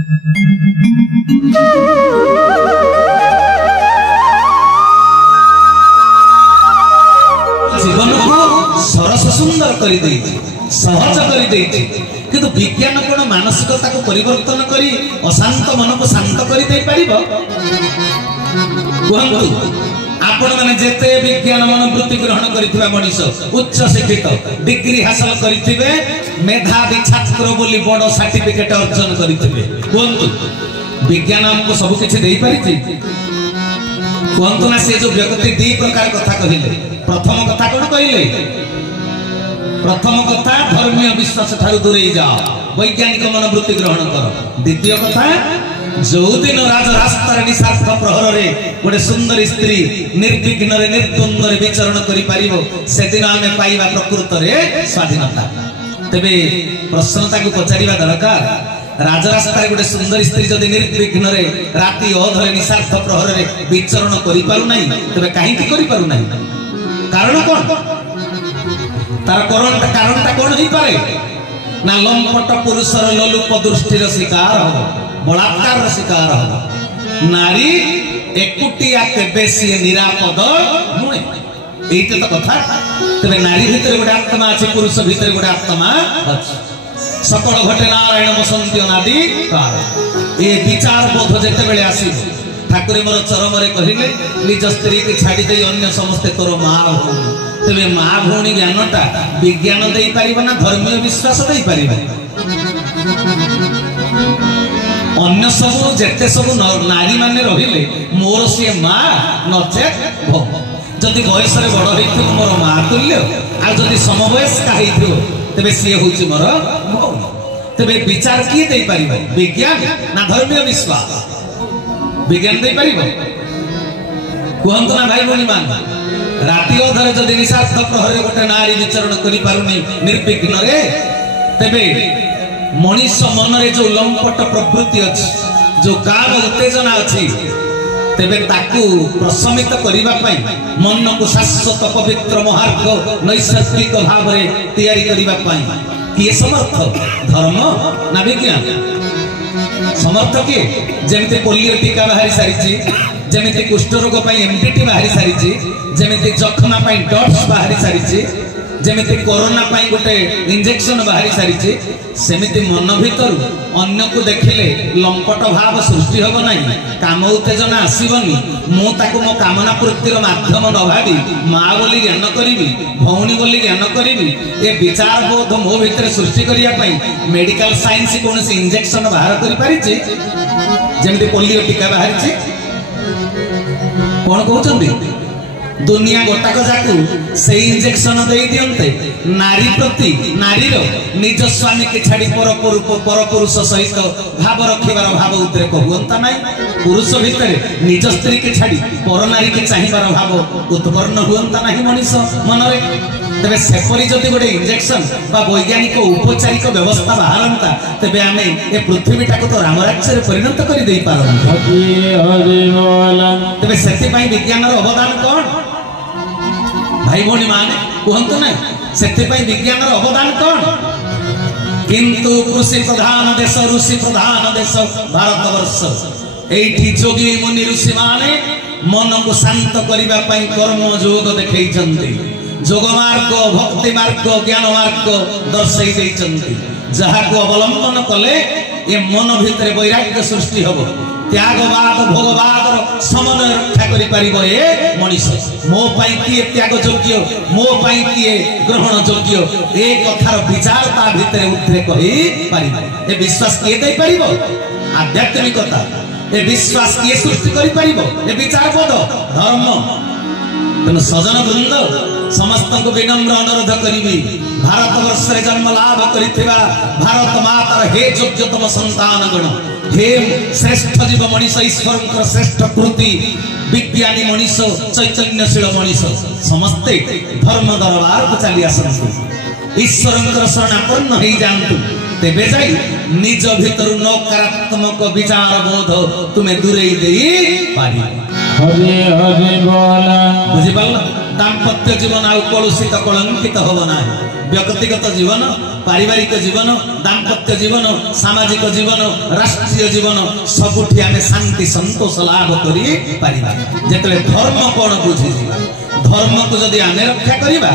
जीवन को सरस सुंदर कर सहज कर किंतु विज्ञान कौन मानसिकता को परिवर्तन करी अशांत मन को शांत कर आपण मैंने जेते विज्ञान मनोवृत्ति ग्रहण करथिबा मनीष उच्च शिक्षित डिग्री हासिल करिथिबे मेधावी छात्र बोली बड़ सर्टिफिकेट अर्जन करिथिबे कोंतु विज्ञान हमको सब किछि देई परिथि कोंतु ना से जो व्यक्ति दी प्रकार कथा कहिले प्रथम कथा कोन कहिले प्रथम कथा धर्मीय विश्वास ठारू दूरे जाओ वैज्ञानिक मनोवृत्ति ग्रहण कर द्वितीय कथा जो दिन राज रास्तार निशार्थ प्रहर रे गोटे सुंदर स्त्री निर्विघ्न निर्द्वंद्व विचरण करि पारिबो से दिन आमे पाइबा प्रकृत रे स्वाधीनता तबे प्रश्नता को पचारिबा दरकार राज रास्तार गोटे सुंदर स्त्री जदि निर्विघ्न रे राति अधरे निशार्थ प्रहर रे विचरण करि पारु नाही तबे काहे की करि पारु नाही कारण कोन तार कारणटा कोन होई पारे ना लंपट पुरुषर लोलुप दृष्टिर शिकार हो बलात्कार शिकार हो नारी एकुटिया केबे सी निरापद नुहे एइते तो कथा तबे नारी भितर गोटे आत्मा अछि पुरुष भितर गोटे आत्मा अछि सकल घटे नारायण बसंती अनादि काल ए विचार बोध जेते बेले आसी ठाकुर मोर चरम रे कहिले निज स्त्री के छाडी दे अन्य समस्त तोर मां हो तबे मां भौणी ज्ञानटा विज्ञान देई परिबो ना धर्मीय विश्वास देई परिबो अन्य सब जेते सब नारी माने रहिले मोर से मां नचे भो जदि बयस रे बड़ हेथि मोर मां तुल्य आ जदि समवयस का हेथि तबे से होची मोर भो तबे विचार की देई परिबो विज्ञान ना धर्मीय विश्वास विज्ञान दे परिबो कहंतो ना भाई बोनी मान राति अधरे जदि निशार्थ प्रहर रे गोटे नारी विचरण करि पारुनी निर्विघ्न रे तबे मनीष मन रे जो लंपट प्रवृत्ति अछि जो काम उत्तेजना अछि तबे ताकू प्रशमित करिबा पई मन को शाश्वत पवित्र महार्ग नैसर्गिक भाव रे तैयारी करिबा पई किए समर्थ धर्म ना विज्ञान समर्थ के जेमिति पोलियो टीका बाहरी सारिछि जेमिति कुष्ठ रोग पई एमडीटी बाहरी सारिछि जेमिति जखमा पई डॉट्स बाहरी सारिछि जेमिति कोरोना पई गोटे इंजेक्शन बाहरी सारिछि सेमिति मन भीतर अन्य को देखिले लंपट भाव सृष्टि होबो नाही काम उत्तेजना आसीबनी मो ताको मो कामना पूर्तिर माध्यम न भाबी मां बोली ज्ञान करिवि भौणी बोली ज्ञान करिवि ए विचार बोध मो भीतर सृष्टि करिया पई मेडिकल साइंस कोनसी इंजेक्शन बाहर करि पारिछि जेमिति पोलियो टीका बाहरिछि कोन कहउछन्ती दुनिया गोटाक जाकू से इंजेक्शन दे दियंते नारी प्रति नारीर निज स्वामी के छाड़ी पर पुरुष सहित भाव रखिबार भाव उद्रेक हुअंता नाही पुरुष भितर निज स्त्री के छाड़ी पर नारी के चाहिबार भाव उत्पन्न हुअंता नाही मनीष मन रे तबे सेपरी जदि गोटे इंजेक्शन बा वैज्ञानिक उपचारिक व्यवस्था बाहरंता तबे आमे ए पृथ्वीटा को तो राम राज्य रे परिणत करि देई पारंता तबे सेति पई विज्ञान रो अवदान कोन भाई भौणी माने कहंतो ना सेति पई विज्ञान रो अवदान कोन किंतु कृषि प्रधान देश ऋषि प्रधान देश भारत वर्ष एठी जोगी मुनि ऋषि माने मन को शांत करिबा पई कर्म योग देखै जंती जोग मार्ग भक्ति मार्ग ज्ञान मार्ग दर्शाई देइचंती जहा को अवलंबन कले ए मन भितर वैराग्य सृष्टि हबो त्यागवाद भोगवाद समन्वय रक्षा करि परिबो ए मनीष मो पई किए त्याग योग्य मो पई किए ग्रहण योग्य ए कथार विचार ता भितर उद्रेक होई परिबो ए विश्वास किए दे परिबो आध्यात्मिकता ए विश्वास किए सृष्टि करि परिबो ए विचार बोध धर्म तेणु सजन वृंद समस्त को विनम्र अनुरोध करी भारत वर्ष रे जन्म लाभ करिथिबा भारत मातार हे योग्यतम संतान गण हे श्रेष्ठ जीव मनीष ईश्वर श्रेष्ठ कृति विज्ञानी मनीष चैतन्यशील मनीष समस्ते धर्म दरबार को चली आसतु ईश्वर शरणापन्न हो जातु तेबे जाई निज भीतर नकारात्मक विचार बोध तुम्हें दूरेई देई पारि हरे हरे बोला बुझी पाल दाम्पत्य जीवन आउ कलुषित कलंकित होब ना व्यक्तिगत जीवन पारिवारिक जीवन दाम्पत्य जीवन सामाजिक जीवन राष्ट्रीय जीवन सबुठी आमे शांति संतोष लाभ करि पारिबा जेतले धर्म कोन बुझि धर्म को जदि आमे रक्षा करिबा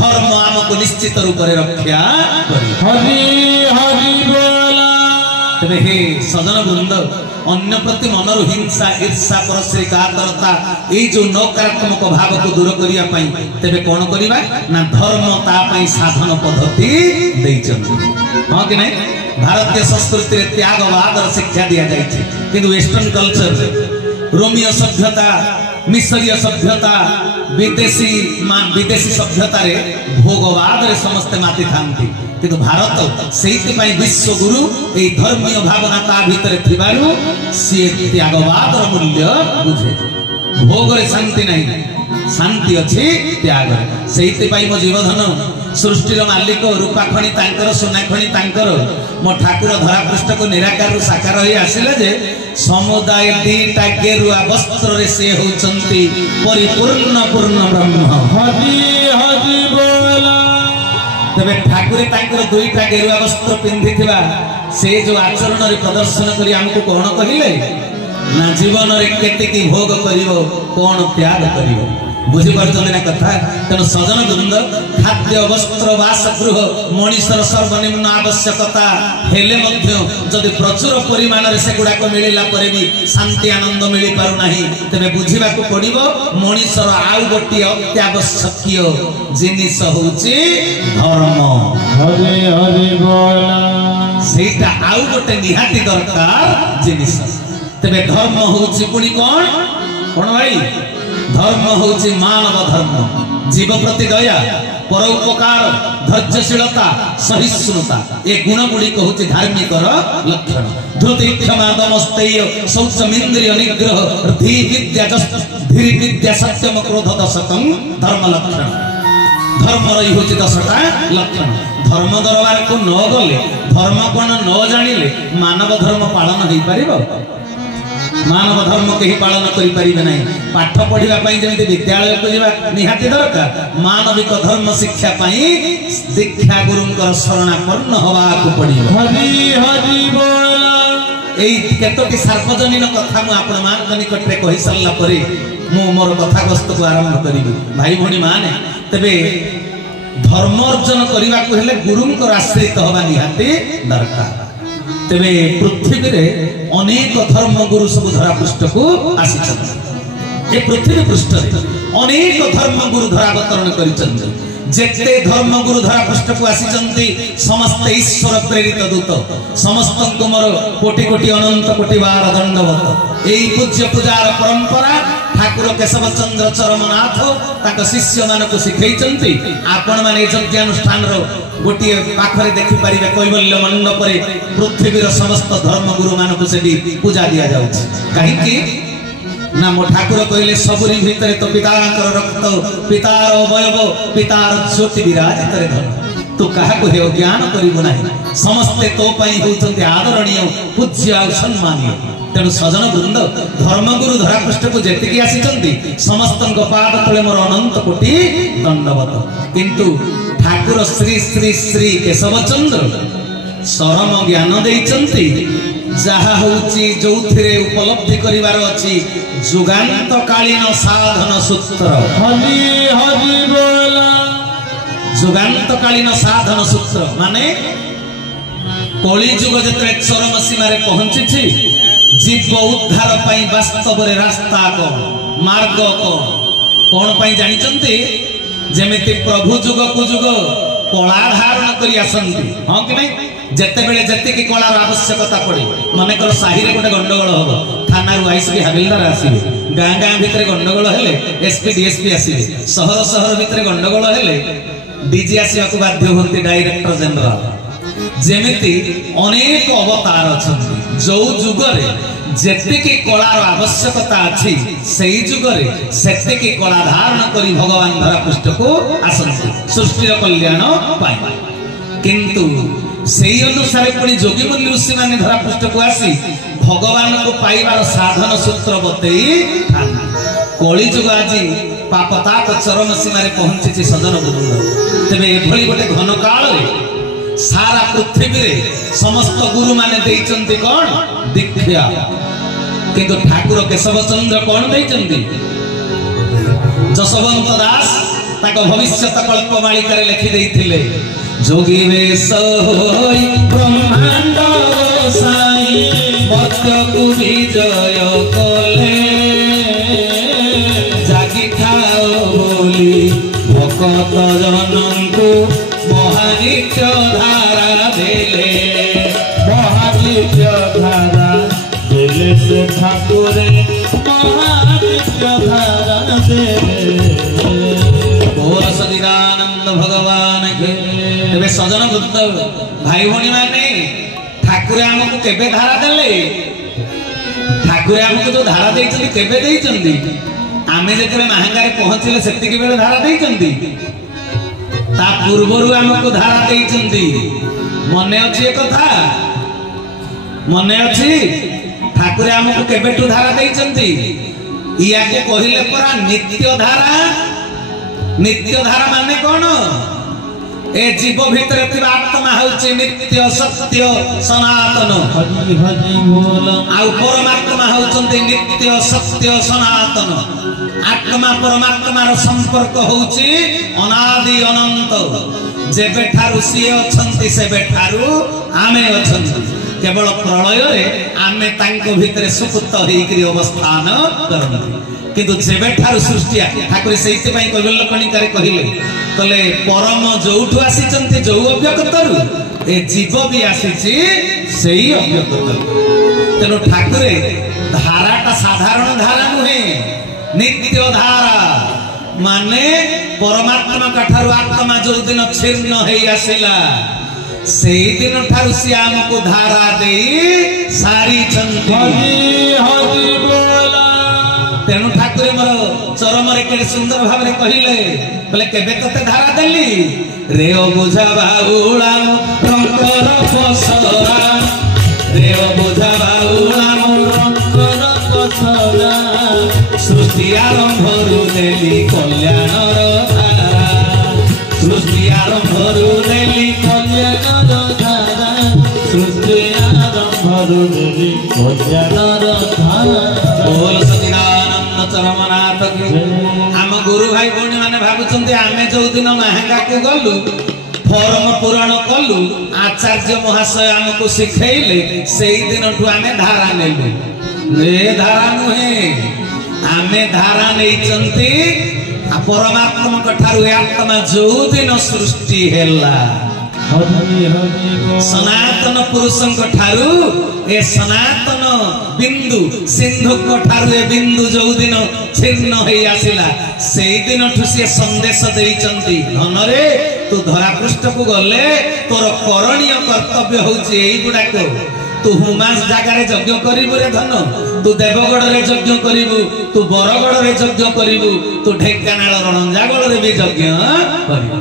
धर्म आमको निश्चित रूप रे रक्षा करि हरि हरि बोला तबे हे सजन वृंद अन्य प्रति मनरु हिंसा ईर्षा परश्री कातरता ए जो नकारात्मक भाव को दूर करिया पई तबे कोन करिबा ना धर्म ता पई साधन पद्धति दैचंती हां कि नहीं भारतीय संस्कृति रे त्यागवाद और शिक्षा दिया जाय छै किंतु वेस्टर्न कल्चर रे रोमियो सभ्यता मिस्रीय सभ्यता विदेशी सभ्यता रे भोगवाद रे समस्त माति थांती किंतु भारत सेति पई विश्व गुरु ए धर्मीय भावना ता भीतर थिबारु से त्यागवाद र मूल्य बुझे भोग रे शांति नहीं शांति अछि त्याग सेति पई मो जीवधन सृष्टि रो मालिक रूपा खणी तांकर सोना खणी तांकर मो ठाकुर धरा पृष्ठ को निराकार रु साकार होई आसिले जे समुदाय दीटा गेरुआ वस्त्र रे से होचंती परिपूर्ण पूर्ण ब्रह्म हरि हरि बोला तबे ठाकुर तांकर दुईटा गेरुआ वस्त्र पिंधिथिबा से जो आचरण रे प्रदर्शन करी हमको कोन कहिले ना जीवन रे केते की भोग करिवो कोन त्याग करिवो बुझी पारछन ना कथा तन सजन वृंद खाद्य वस्त्र वासगृह मनुष्यर सर्वनिम्न आवश्यकता हेले मध्य जदि प्रचुर परिमाण रे से गुडा को मिलिला परे भी शांति आनंद मिली पारु नाही तबे बुझिबा को पड़िबो मनुष्यर आउ गोटी अत्यावश्यकीय जिनिस होची धर्म हरि हरि बोला सेटा आउ गोटे निहाती दरकार जिनिस तबे धर्म होची पुनी कोन कोन भाई धर्म होची मानव धर्म जीव प्रति दया परोपकार धैर्यशीलता सहिष्णुता ए गुण गुड़ी होची धार्मिक लक्षण धृति क्षमा दम स्थैर्य शौचमिंद्रिय निग्रह धीर विद्या सत्यम क्रोध दशकं धर्म लक्षण धर्म रही होची 10टा लक्षण धर्म दरबार को न गले धर्म कोन न जानिले मानव धर्म पालन होई परिबो मानव धर्म कहीं पालन करि परिबे नहीं पाठ पढ़िबा पई जेमि विद्यालय को जेबा निहाती दरकार मानविक धर्म शिक्षा पई दीक्षा गुरुंकर शरणापन्न होबा को पड़िबो हरि हरि बोला एई केतोटी सार्वजनीन कथा मु आपण मान निकट रे कहि सल्ला परे मु मोर कथा वस्तु को आरंभ करिबी भाई भणी माने तबे धर्म अर्जन करिबा को हेले गुरुंकर आश्रित होबा निहाती दरकार तेरे पृथ्वी रे अनेक धर्म गुरु सब धरा पृष्ठ को आसी ए पृथ्वी पृष्ठ रे अनेक धर्म गुरु धरावतरण करिसंती जेते धर्म गुरु धरा पृष्ठ को आसी समस्त ईश्वर प्रेरित दूत समस्त मोर कोटि कोटि अनंत कोटि बार दंडवत एई पूज्य पूजार परंपरा ठाकुर केशव चंद्र चरमनाथ ताक शिष्य मान को सिखैचंती आपण माने यज्ञानुष्ठान रो गोटे पाखरे देखि परिबे कैवल्य मंडप रे पृथ्वी रो समस्त धर्म गुरु मान को सेडी पूजा दिया जाउछ काहे कि ना मो ठाकुर कहले सबुरी भितरे तो पिताकर रक्त पितार अवयव पितार ज्योति विराजित रे धन तू कहा को हे ज्ञान करिबो नाही समस्ते तो पई होचंती आदरणीय पूज्य आ सम्मानीय तेणु सजन वृंद धर्मगुरु धरापृष्ठ को जेतिकी आसी समस्त पाद तले मोर अनंत कोटि दंडवत किंतु ठाकुर श्री श्री श्री केशव चंद्र सरम ज्ञान देइचंती जहा होची जोथिरे उपलब्धि करिवार अछि जुगांत कालीन साधन सूत्र हरि हरि बोला जुगांत कालीन साधन सूत्र माने कली जुग जतरे चरम सीमा रे पहुंची छी जीव उद्धार पाई वास्तव रे रास्ता को मार्ग को कोन पाई जानि चंती जेमिति प्रभु जुग को जुग कला धारण करी आसंती हां कि नहीं जेते बेले जेते की कलार आवश्यकता पड़े माने कर साही रे गोटे गंडगोल होबो थाना रु आईसीबी हविलदार आसीबे गां गां भितरे गंडगोल हेले एसपी डीएसपी आसीबे शहर शहर भितरे गंडगोल हेले डीजी आसीबा को बाध्य होंती डायरेक्टर जनरल जेमिति अनेक अवतार अछंती जो जुगरे जेतिकी कलार आवश्यकता अछि सेही जुगरे सेतिकी कला धारण करी भगवान धरा पृष्ठ को आसंती सृष्टि कल्याण पाई किंतु सेही अनुसार पुणी जोगी मुनि ऋषि माने धरा पृष्ठ को आसी भगवान को पाइबार साधन सूत्र बतेई कली जुग आज पापताप चरम सीमा रे पहुंची सजन वृंद तेबे एभली गोटे घन काल सारा पृथ्वी रे समस्त गुरु माने देइचंती कोन दीक्षा किंतु ठाकुर केशव चंद्र कोन देइचंती जसवंत दास ताको भविष्यत कल्प मालिका रे लिखि देइथिले जोगी वेश होई ब्रह्मांड साई मर्त्य को विजय कले जागी खाओ बोली भक्त जनंकु महानित्य धारा देले महानित्य धारा देले से ठाकुरे महानित्य धारा देले बोल सच्चिदानंद भगवान के तेरे सजन बुद्ध भाई भौणी माने ठाकुरे हमको केबे धारा देले ठाकुरे हमको जो धारा देइछन्ती केबे देइछन्ती आमे जेतले महांगा रे पहुंचले सेतिके बेले धारा देइछन्ती ता पूर्वरु हमको धारा देइछन्ती मने अछि ए कथा मने अछि ठाकुरे हमको केबेटू धारा देइछन्ती इया के कहिले परा नित्य धारा माने कोन ए जीव भितर थिबा आत्मा होछि नित्य सत्य सनातन हरि हरि बोल आ परमात्मा होछन्ती नित्य सत्य सनातन आत्मा परमात्मा रो संपर्क होछि अनादि अनंत जेबे ठारु सिए अछन्ती सेबे ठारु आमे अछन्ती केवल प्रलय रे आमे तांको भितरे सुपुत हेकरी अवस्थान करनती किंतु जेबे ठारु सृष्टि ठाकुर सेइते पई कविल्लकणिकारे कहिले कले परम जोठु आसीचन्ते जो अव्यक्तरु ए जीव भी आसीची सेही अव्यक्तरु तेनो ठाकुरे धाराटा साधारण धारा नुहे नित्य धारा माने परमात्मा कठारु आत्मा जो दिन छिन्न हेई आसिला सेही दिन ठारु से हमको धारा देई सारी चंती हरि हरि बोला तेनु ठाकुरे मोर चरम रे केडे सुंदर भाव रे कहिले बोले केबे तते धारा देली रे ओ बुझा बाउला रंकर पसरा रे ओ बुझा बाउला रंकर पसरा सृष्टि आरंभरु देली कल्याणर धारा सृष्टि आरंभरु देली कल्याणर धारा सृष्टि आरंभरु देली कल्याणर धारा बोल सच्चिदानंद चरमनाथ के आम गुरु भाई भौणी माने भाबुचंती आमे जो दिन महंगा को गलु फॉर्म पूरण कलु आचार्य महाशय हमको सिखैले सेही दिन ठु आमे धारा नेलु ए धारा नुहे आमे धारा नै चंती आ परमात्मा कठारु आत्मा जो दिन सृष्टि हेला सनातन पुरुषं कठारु ए सनातन बिंदु सिंधु कठारु ए बिंदु जो दिन छिन्न हेई आसिला सेही दिन ठु से संदेश देइचंती धनरे तू धरा पृष्ठ को गले तोर करणीय कर्तव्य होची एई गुडाको तू हुमास जागा रे यज्ञ करिबु रे धन तू देवगढ़ रे यज्ञ करिबु तू बरगढ़ रे यज्ञ करिबु तू ढेंकानाल रंजागढ़ रे भी यज्ञ करिबु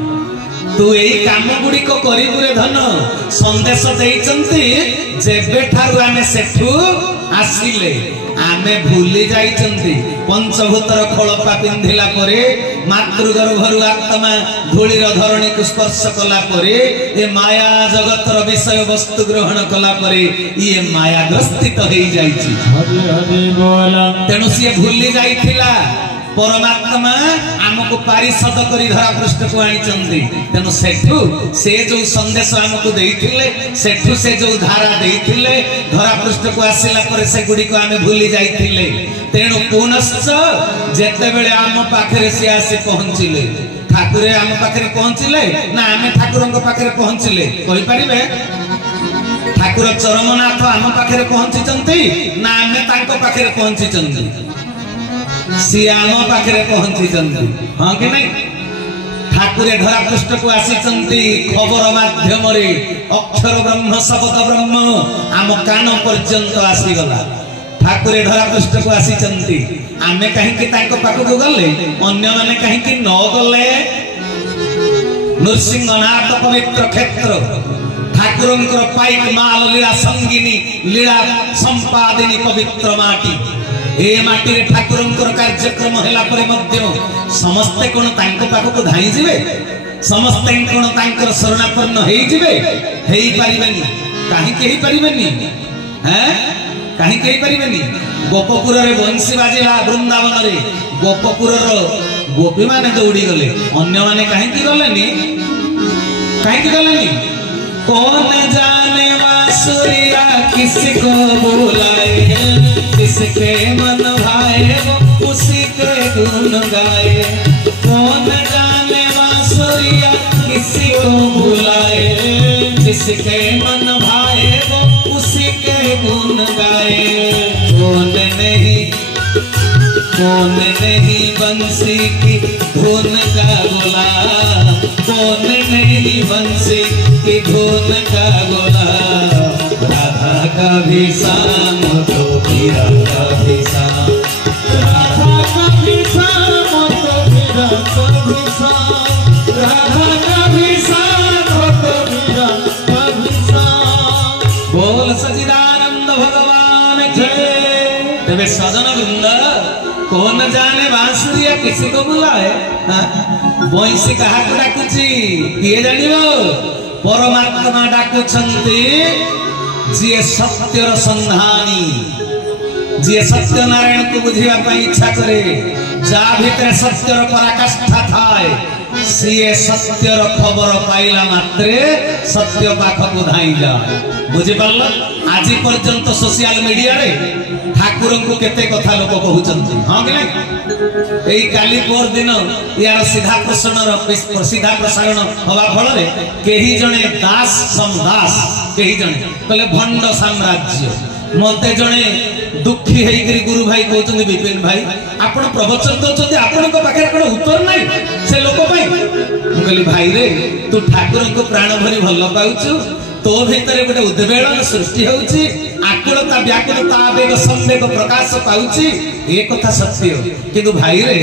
तू एई काम गुडी को करिबु रे धन संदेश देइचंती जेबे ठारु आमे सेठु आसिले आमे भूली जाइचंती पंचभूतर खळपा पिंधिला परे मातृगर्भरु आत्मा धूलिर धरणी को स्पर्श कला परे ए माया जगतर विषय वस्तु ग्रहण कला परे ये माया ग्रस्थित हेई जाइची हरि हरि बोला तेनु से भूली जाइथिला परमात्मा हमको पारिषद करी धरा पृष्ठ को आनिचंती तेनु सेठु से जो संदेश हमको देइथिले सेठु से जो धारा देइथिले धरा पृष्ठ को आसिला पर से गुडी को आमे भूली जाइथिले तेनु पुनश्च जेते बेले हम पाखरे से आसी पहुंचिले ठाकुरे हम पाखरे पहुंचिले ना आमे ठाकुरंक पाखरे पहुंचिले कहि परिबे ठाकुर चरमनाथ हम पाखरे पहुंचिचंती ना आमे तांको पाखरे पहुंचिचंती सी आम पाखे पहुंची हाँ कि नहीं ठाकुरे धरा पृष्ठ को आसी खबर माध्यम अक्षर ब्रह्म शब्द ब्रह्म आम कान पर्यंत आसीगला ठाकुरे धरा पृष्ठ को आसी आमे कहीं पाखक गले अन्य माने कहीं न गले नृसिंहनाथ पवित्र क्षेत्र ठाकुरंकर पाइक माल लीला संगिनी लीला संपादिनी पवित्र माटी ए माटी रे ठाकुरंकर कार्यक्रम हैला परे मध्य समस्ते कोन तांको पाखो को धाई जिवे समस्ते कौन तांकर शरणापन्न हेई जिवे हेई परिबेनी काहे के हेई परिबेनी हैं काहे के हेई परिबेनी गोपपुर रे बंसी बाजिला वृंदावन रे गोपपुर रो गोपी माने दौड़ी गले अन्य माने काहे की गलेनी कौन जाने बांसुरिया किसको बुलाए जिसके मन भाए वो उसी के गुण गाए कौन जाने बांसुरिया किसी को बुलाए जिसके मन भाए वो उसी के गुण गाए कौन नहीं बंसी की धुन का गोला कौन नहीं बंसी की धुन का गोला राधा का भी शाम तो मीरा का भी शाम राधा का भी शाम तो मीरा का भी शाम राधा का भी शाम तो मीरा का भी शाम बोल सच्चिदानंद भगवान की तेरे सजन वृंद कौन जाने बांसुरिया किसी को बुलाए बंसी कहा को डाकुची किए जानिबो परमात्मा डाकुछंती जे सत्यर संधानी जे सत्य नारायण को बुझिबा पई इच्छा करे जा भितर सत्यर पराकाष्ठा थाए सीए सत्यर खबर पाइला मात्रे सत्य पाख को धाई जा बुझि पारल आज पर्यंत सोशल मीडिया रे ठाकुर को केते कथा लोक कहउचंती हां कि नहीं एई काली पोर दिन यार सीधा प्रसारण हवा फल रे केही जणे दास समदास केही जणे कहले भंड साम्राज्य मते जणे दुखी हेई करी गुरु भाई कहउचंती विपिन भाई आपण प्रवचन दउचंती आपण को पाखे कोन उत्तर नाही से लोक भाई मु कहली भाई रे तू ठाकुर को प्राण भरी भल पाउछु तो भीतर गोटे उद्वेलन सृष्टि होउची आकुलता व्याकुलता आवेग संवेग प्रकाश पाउची ए कथा सत्य किंतु भाई रे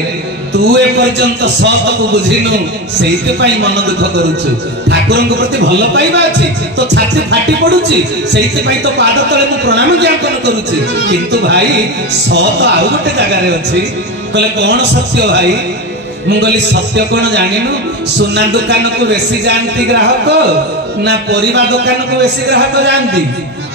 तू ए पर्यंत सत को बुझिनु सेइते पई मन दुख करूछु ठाकुर को प्रति भल पाइबा अछि तो छाती फाटी पडुची सेइते पई तो पाद तळे मु प्रणाम ज्ञापन करूची किंतु भाई सत आउ गोटे जगह रे अछि कहले कोन सत्य भाई मुंगली सत्य कोन जानिनु सोना दुकान को बेसी जानती ग्राहक ना परिबा दुकान को बेसी ग्राहक जानती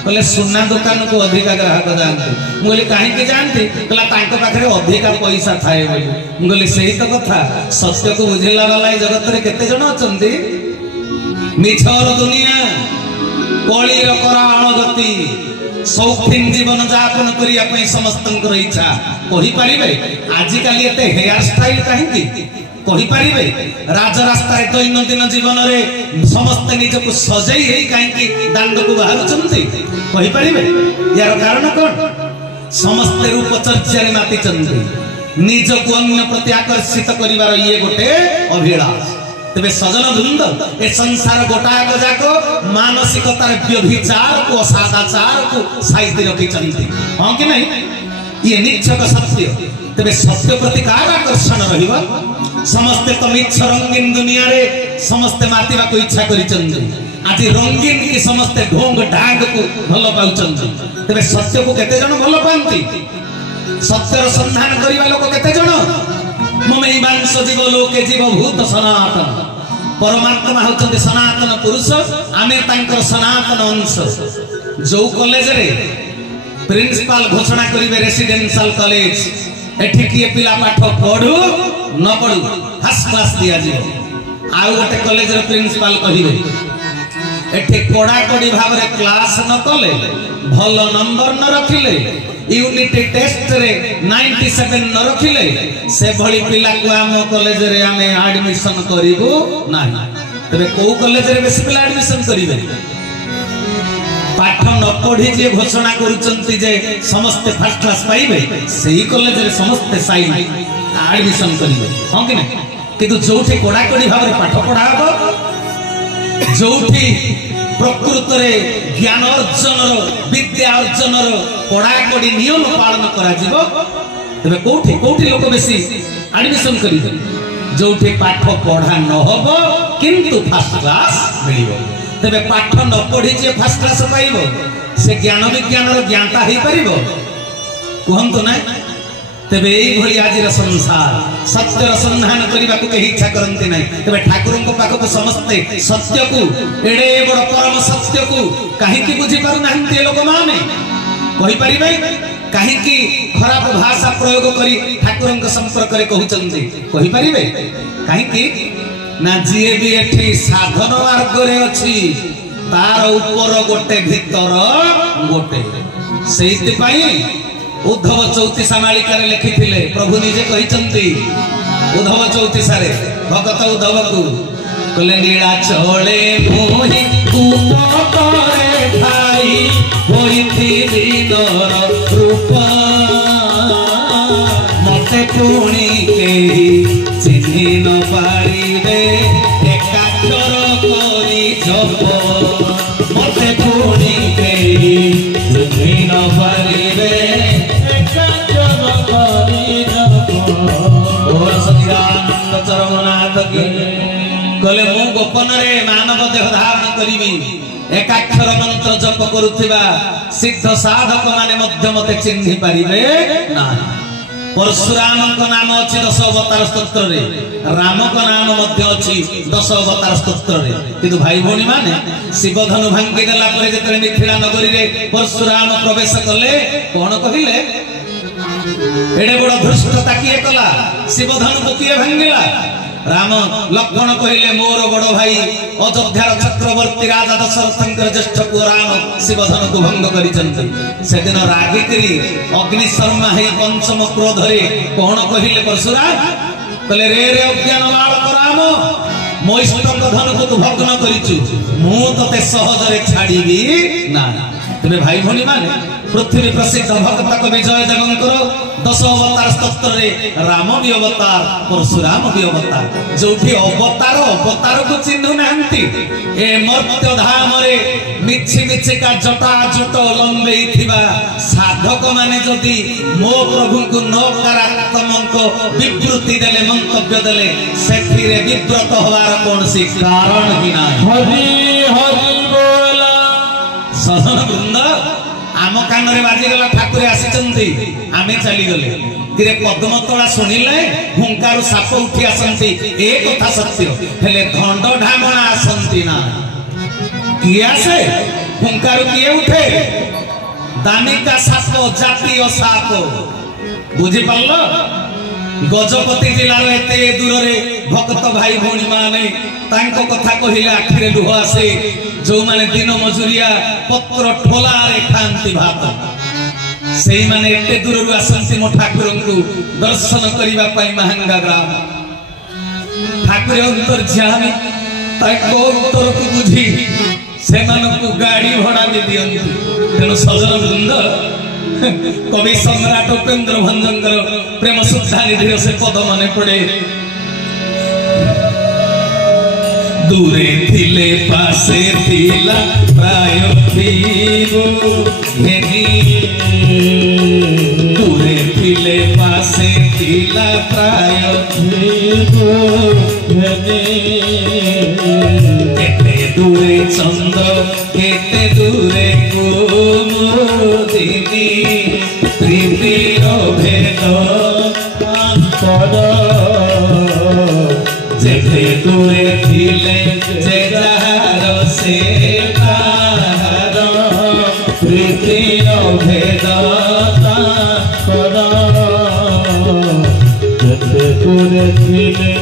बोले सोना दुकान को अधिका ग्राहक जानती मुंगली काहे के जानती कहला तांको पाखरे अधिका पैसा थाए बोली मुंगली सही तो कथा सत्य को बुझिला वाला ए जगत रे केते जण अछंती मिछर दुनिया कली र कराळ गति सौखीन जीवन यापन करिया पई समस्तंकर इच्छा कहि परिबे आजि काली एते हेयर स्टाइल काहेकि कहि परिबे राज रास्ता रे दैनंदिन जीवन रे समस्त निज को सजई हेई काहेकि दांड को बाहर चंती कहि परिबे यार कारण कोन समस्त रूप चर्चा रे माति चंती निज को अन्य प्रति आकर्षित करिवार ये गोटे अभिलाष तेरे सजन वृंद ए संसार गोटाक जाको मानसिकतार व्यभिचार को सदाचार को साइती रखी चलती हां कि नहीं ये निश्चक सत्य तेरे सत्य प्रति कार आकर्षण रहिबा समस्त तो मिछ रंगीन दुनिया रे समस्त मातिबा को इच्छा करि चंदी आज रंगीन की समस्त ढोंग ढांग को भल पाउचंदी तेरे सत्य को केते जण भल पांती सत्यर संधान करिबा लोक केते जण ममैवांश जीव लोके जीव भूत सनातन परमात्मा होचंदी सनातन पुरुष आमे तांकर सनातन अंश जो कॉलेज रे प्रिंसिपल घोषणा करिवे रेसिडेंशियल कॉलेज एठी किए पिला पाठ पढू न पढू फर्स्ट क्लास दिया जीव आउ गोटे कॉलेज रे प्रिंसिपल कहिवे एठी कोडा कोडी भाव रे क्लास न कले भल नंबर न रखिले यूनिटी टेस्ट रे 97 न रखिले से भली पिला को हम कॉलेज रे हमें एडमिशन करिवो नाही तबे को कॉलेज रे बेसी पिला एडमिशन करिवे पाठ न पढ़ी जे घोषणा करूचंती जे समस्त फर्स्ट क्लास पाइबे सेही कॉलेज रे समस्त साइन एडमिशन करिवे हां कि नहीं किंतु जोठी कोडा कोडी भाव रे पाठ पढाबो जोठी प्रकृत रे ज्ञान अर्जन विद्या अर्जन कोडा कोडी नियम पालन करा जीवो तबे कोठी कोठी लोक बेसी एडमिशन करिवे जोठी पाठ पढ़ा न होबो किंतु फर्स्ट क्लास मिलिबो तबे पाठ न पढ़ी जे फर्स्ट क्लास पाइबो से ज्ञान विज्ञान रो ज्ञाता हे परिबो कहंतो ना तेबे यही आज संसार सत्यर संधान करने को कहीं इच्छा करती ना तेरे ठाकुर पाखक समस्ते सत्य को एड़े बड़ परम सत्य को कहीं बुझीपार ना लोक मैंने कहीपर कहीं खराब भाषा प्रयोग करी ठाकुर संपर्क में कहते कहीं ना जी भी एठी साधन मार्ग रे अच्छी तार ऊपर गोटे भीतर गोटे से उद्धव चौतीसा मालिका लिखिथिले प्रभु निजे कहिचंती उद्धव चौतीसा रे भगत उद्धव को कहले नीला चले मोहि उपतरे भाई होइथि दीनर रूप मते पुणी केही चिन्हि न पारिबे एकाक्षर करी जप मते पुणी केही चिन्हि न पारिबे कहले मु गोपन रे मानव देह धारण करी एकाक्षर मंत्र जप करुवा सिद्ध साधक माने मते चिन्हि पारिबे ना परशुराम नाम अच्छी 10 अवतार स्तोत्र रे राम का नाम अच्छी 10 अवतार स्तोत्र रे किंतु भाई भौणी माने शिव धनु भांगी देला परे जेतरे मिथिला नगरी रे परशुराम प्रवेश कले कोन कहिले एडे बड़ धृष्टता किए कला शिव धनु को किए भांगिला राम लक्ष्मण कहले मोर बड़ भाई अयोध्यार चक्रवर्ती राजा दशरथंकर ज्येष्ठ पुओ राम शिवधन को भंग करिसंती से दिन रागिकरी अग्नि शर्मा हे पंचम क्रोध रे कोन कहिले परशुराम कहले रे रे अज्ञान बालक राम मो इष्टक धन को तू भग्न करिछु मु तते सहज रे छाड़ीबी ना तबे भाई भौणी माने पृथ्वी प्रसिद्ध भक्त कवि जयदेवंकर 10 अवतार स्तोत्र रे राम भी अवतार परशुराम भी अवतार जोठी अवतार को चिन्हु नांती ए मर्त्य धाम रे मिछि मिछि का जटा जुट लंबेई थिबा साधक माने जदी मो प्रभु को नकारात्मक विवृत्ति देले मंतव्य देले सेथिरे विव्रत होवार कोनसी कारण ही ना हरि हरि बोला सजन वृंद आम कान रे बाजीगला ठाकुर आसी आमे चली गले तिरे पद्म तोड़ा शुणिले हुंकार साप उठी आसंती ए कथा सत्य हेले धंड ढामणा आसंती ना किए आसे हुंकार किए उठे दामिका साप जातीय साप बुझी पारल गजपति जिलार एते दूर रे भक्त भाई भौणी माने तांको कथा कहिले आखिरे लुह आसे जो माने दिन मजुरिया पत्र ठोला रे खांती भात सेई माने एते दूर रु आसंती मो ठाकुर को दर्शन करिबा पई महंगा ग्राम ठाकुर अंतर जानी ताको उत्तर को बुझी सेमान को गाड़ी भड़ा भी दियंती तेनो सजन वृंद कवि सम्राट उपेन्द्र भंजंकर प्रेम सुधा निधि से पद मन पड़े दूरे थिले पासे थिला प्राय थीबो हेनी दूरे थिले पासे थिला प्राय थीबो हेनी केते दूरे चंद्र केते दूरे कुमुदिनी प्रीतिर भेद अंतर जेते दूरे थिले जे जहार से तार प्रीतिर भेद अंतर जेते दूरे थिले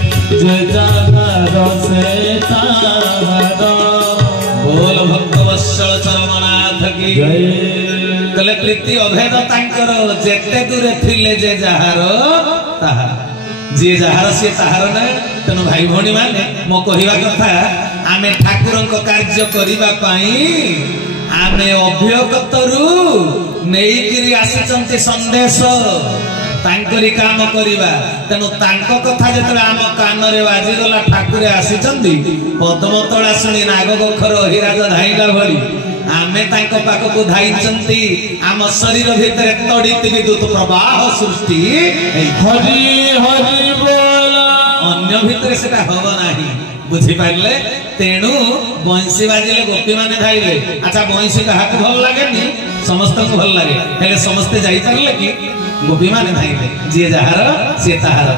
जे जहार से तार बोल भक्त वत्सल चरमनाथ की कले प्रीति अभेद तांकर जेते दूरे थिले जे जहार ताहार जी जहार सी ताहार ना तेणु भाई भौणी माने मो कहवा कथा आमे ठाकुरंक कार्य करिबा पई आमे अभ्यगतरु नेइकिरी आसीचंती संदेश तांकरी काम करिबा तेणु तांको कथा जेतले आम कान रे बाजी गला ठाकुर आसीचंती पद्म तळा सुनी नाग गोखर हिराज धाइला भली आमे तांको पाक को धाइचंती आम शरीर भितरे तडित विद्युत प्रवाह सृष्टि हरि हरि बोला अन्य भितरे सेटा होबो नाही बुझी पारले तेणु बंसी बाजिले गोपी माने धाइले अच्छा बंसी काहा को भल लागेनी समस्त को भल लागे हेले समस्त जाई पारले कि ଗୋପୀମାନେ ଧାଇଁଲେ ଯିଏ ଯାହାର ସିଏ ତାହାର।